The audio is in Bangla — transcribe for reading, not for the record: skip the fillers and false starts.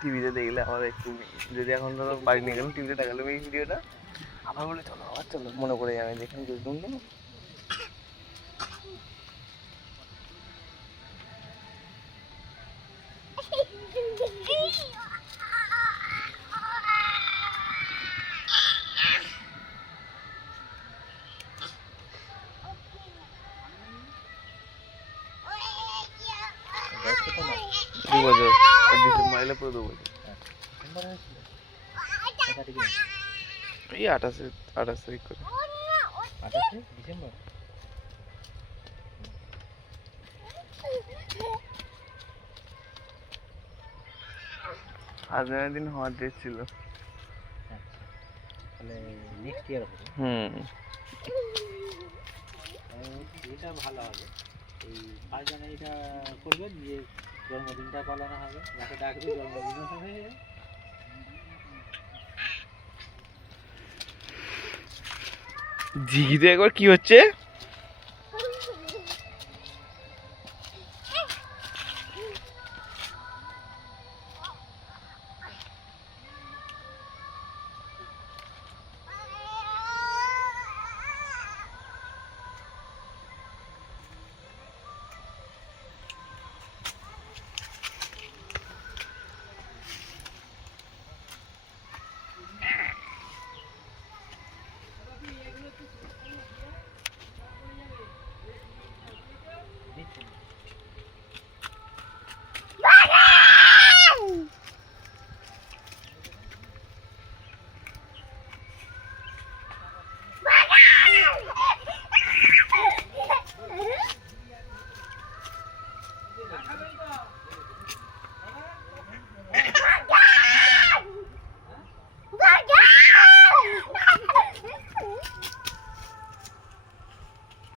টিভিতে দেখলে আমার একটু, যদি এখন ধরো বাড়ি নিয়ে গেলাম টিভিতে দেখালাম এই ভিডিওটা, আবার বলে চলো আবার চলো, মনে পড়ে যাবে দেখেন বুঝলাম না। দু বছর, ডিসেম্বর এলে পুরো 2 বছর। এই 28 তারিখ করে। 28 ডিসেম্বর। হাজবেন্ডের দিন হওয়ার ডেট ছিল। তাহলে নেক্সট ইয়ার হবে। এটা ভালো হবে, এই 5 জানুয়ারিটা করবেন, যে জন্মদিনটা পালন হবে, যাকে ডাকবে জন্মদিনও হবে। জিগিতে একবার কি হচ্ছে?